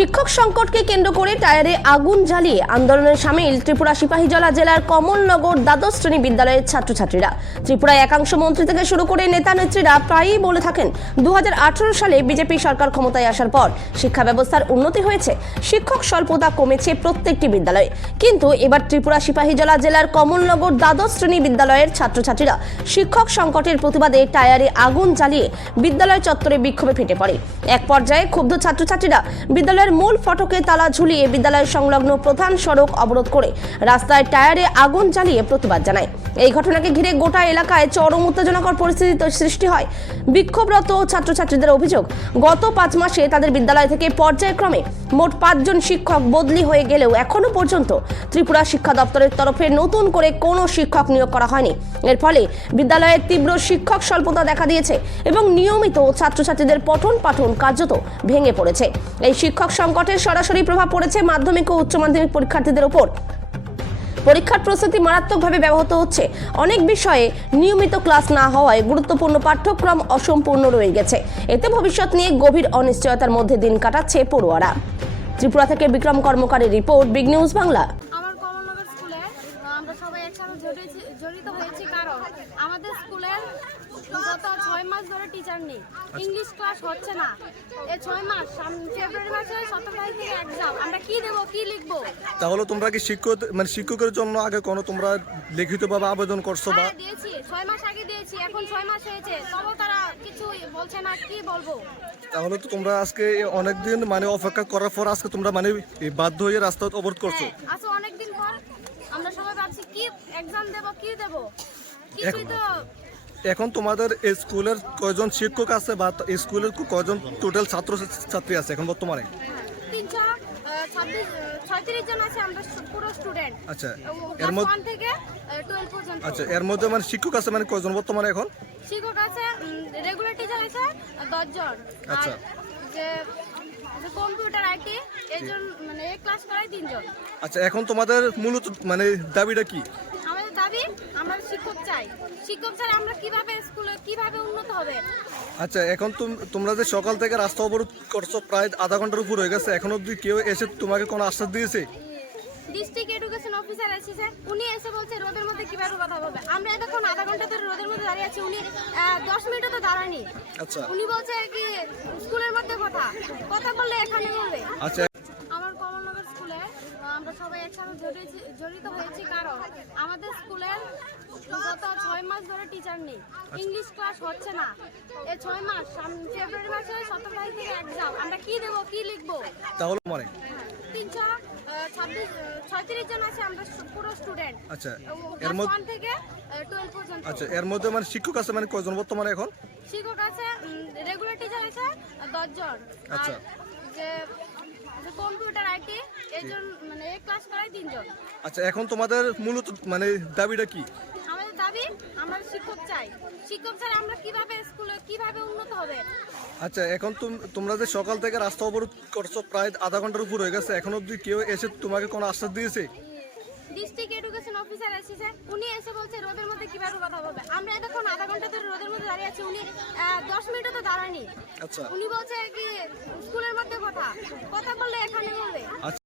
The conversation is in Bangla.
শিক্ষক সংকটকে কেন্দ্র করে টায়ারে আগুন জ্বালিয়ে আন্দোলনে সামিল ত্রিপুরা সিপাহীজলা জেলার কমলনগর দ্বাদশ শ্রেণী বিদ্যালয়ের ছাত্রছাত্রীরা। ত্রিপুরায় একাংশ মন্ত্রী থেকে শুরু করে নেতা নেত্রীরা প্রায়ই বলে থাকেন 2018 সালে বিজেপি সরকার ক্ষমতায় আসার পর শিক্ষা ব্যবস্থার উন্নতি হয়েছে, শিক্ষক স্বল্পতা কমেছে প্রত্যেকটি বিদ্যালয়ে। কিন্তু এবার ত্রিপুরা সিপাহীজলা জেলার কমলনগর দ্বাদশ শ্রেণী বিদ্যালয়ের ছাত্রছাত্রীরা শিক্ষক সংকটের প্রতিবাদে টায়ারে আগুন জ্বালিয়ে বিদ্যালয় চত্বরে বিক্ষোভে ফেটে পড়ে। এক পর্যায়ে ক্ষুব্ধ ছাত্রছাত্রীরা বিদ্যালয়ের মূল ফটকে তালা ঝুলিয়ে বিদ্যালয় সংলগ্ন প্রধান সড়ক অবরোধ করে রাস্তায় টায়ারে আগুন জ্বালিয়ে প্রতিবাদ জানায়। এই ঘটনাকে ঘিরে গোটা এলাকায় চরম উত্তেজনাকর পরিস্থিতি সৃষ্টি হয়। বিক্ষোভরত ছাত্রছাত্রীদের অভিযোগ, গত 5 মাসে তাদের বিদ্যালয় থেকে পর্যায়ক্রমে মোট 5 জন শিক্ষক বদলি হয়ে গেলেও এখনো পর্যন্ত ত্রিপুরা শিক্ষা দপ্তরের তরফে নতুন করে কোনো শিক্ষক নিয়োগ করা হয়নি। এর ফলে বিদ্যালয়ে তীব্র শিক্ষক স্বল্পতা দেখা দিয়েছে এবং নিয়মিত ছাত্রছাত্রীদের পঠন পাঠন কার্যত ভেঙে পড়েছে। এই শিক্ষক সংকটের সরাসরি প্রভাব পড়েছে মাধ্যমিক ও উচ্চ মাধ্যমিক পরীক্ষার্থীদের উপর। পরীক্ষার প্রস্তুতি মারাত্মকভাবে ব্যাহত হচ্ছে। অনেক বিষয়ে নিয়মিত ক্লাস না হওয়ায় গুরুত্বপূর্ণ পাঠ্যক্রম অসম্পূর্ণ রয়ে গেছে। এতে ভবিষ্যৎ নিয়ে গভীর অনিশ্চয়তার মধ্যে দিন কাটাচ্ছে পড়ুয়ারা। ত্রিপুরা থেকে বিক্রম কর্মকারের রিপোর্ট, বিগ নিউজ বাংলা। আমার কমলনগর স্কুলে আমরা সবাই একসাথে জড়িত হয়েছি, কারণ আমাদের স্কুলের গত 6 মাস ধরে টিচার নেই, ইংলিশ ক্লাস হচ্ছে না। এই 6 মাস ফেব্রুয়ারি মাসে 17 তারিখ থেকে এক্সাম, আমরা কি দেব, কি লিখবো? তাহলে তোমরা কি শিক্ষকের জন্য আগে কোনো তোমরা লিখিতভাবে আবেদন করছো বা? দিয়েছি, 6 মাস আগে দিয়েছি, এখন 6 মাস হয়েছে, তবু তারা কিছু বলছে না, কি বলবো? তাহলে তো তোমরা আজকে অনেকদিন অপেক্ষা করার পর আজকে তোমরা বাধ্য হয়ে রাস্তা অবরোধ করছো। আচ্ছা, অনেকদিন পর আমরা সবাই ভাবছি কি এক্সাম দেব, কি দেব, কিছুই তো। এখন তোমাদের স্কুলের কয়জন শিক্ষক আছে বা স্কুলের কয়জন টোটাল ছাত্রছাত্রী আছে এখন বর্তমানে? 336 জন আছে আমরা পুরো স্টুডেন্ট। আচ্ছা, এর মধ্যে 1 থেকে 12 পর্যন্ত। আচ্ছা, এর মধ্যে শিক্ষক আছে কয়জন বর্তমানে এখন? শিক্ষক আছে, রেগুলার টিচার আছে 10 জন। আচ্ছা, যে কম্পিউটার আইটি এজন এই ক্লাস করায় 3 জন। আচ্ছা, এখন তোমাদের মূলত দাবিটা কি? আমাদের দাবি, আমরা শিক্ষক চাই। শিক্ষক ছাড়া আমরা কিভাবে স্কুলে কিভাবে উন্নত হবে? আচ্ছা, এখন তোমরা যে সকাল থেকে রাস্তা অবরোধ করছো প্রায় আধা ঘন্টার উপর হয়ে গেছে, এখন অবধি কেউ এসে তোমাকে কোনো আশ্বাস দিয়েছে? ডিস্ট্রিক্ট এডুকেশন অফিসার এসেছে, উনি এসে বলছে রোদের মধ্যে কিভাবে কথা বলবে। আমরা এতক্ষণ আধা ঘন্টা ধরে রোদের মধ্যে দাঁড়িয়ে আছি, উনি 10 মিনিটও তো দাঁড়ায়নি। আচ্ছা, উনি বলছে কি স্কুলের মধ্যে কথা বললে এখানে বলবে। আচ্ছা, আমার কমলনগর স্কুলে আমরা সবাই একসাথে জড়িত হয়েছি, কারণ আমাদের স্কুলের গত 6 মাস ধরে টিচার নেই, ইংলিশ ক্লাস হচ্ছে না। এই 6 মাস ফেব্রুয়ারি মাসে 17 তারিখ থেকে এক্সাম, আমরা কি দেব, কি লিখবো? তাহলে 336 জন আছে আমরা পুরো স্টুডেন্ট। আচ্ছা, এর মধ্যে 1 থেকে 12 পর্যন্ত। আচ্ছা, এর মধ্যে শিক্ষক আছে কয়জন বর্তমানে এখন? শিক্ষক আছে, রেগুলার টিচার আছে 10 জন। আচ্ছা, যে কম্পিউটার আইটি এজন এই ক্লাস করায় 3 জন। আচ্ছা, এখন তোমাদের মূলত দাবিটা কি? আমাদের দাবি, আমরা শিক্ষক চাই। শিক্ষক ছাড়া আমরা কিভাবে স্কুলে কিভাবে উন্নত হবে? আচ্ছা, এখন তোমরা যে সকাল থেকে রাস্তা অবরোধ করছো প্রায় আধা ঘন্টার উপর হয়ে গেছে, এখন অবধি কেউ এসে তোমাকে কোনো আশ্বাস দিয়েছে? ডিস্ট্রিক্ট এডুকেশন অফিসার এসেছে, উনি এসে বলছে রোদের মধ্যে কিভাবে কথা বলবে। আমরা এতক্ষণ আধা ঘন্টা ধরে রোদের মধ্যে দাঁড়িয়ে আছি, উনি 10 মিনিটও তো দাঁড়ায়নি। আচ্ছা, উনি বলছে কি স্কুলের মধ্যে কথা বললে এখানে বলবে। আচ্ছা।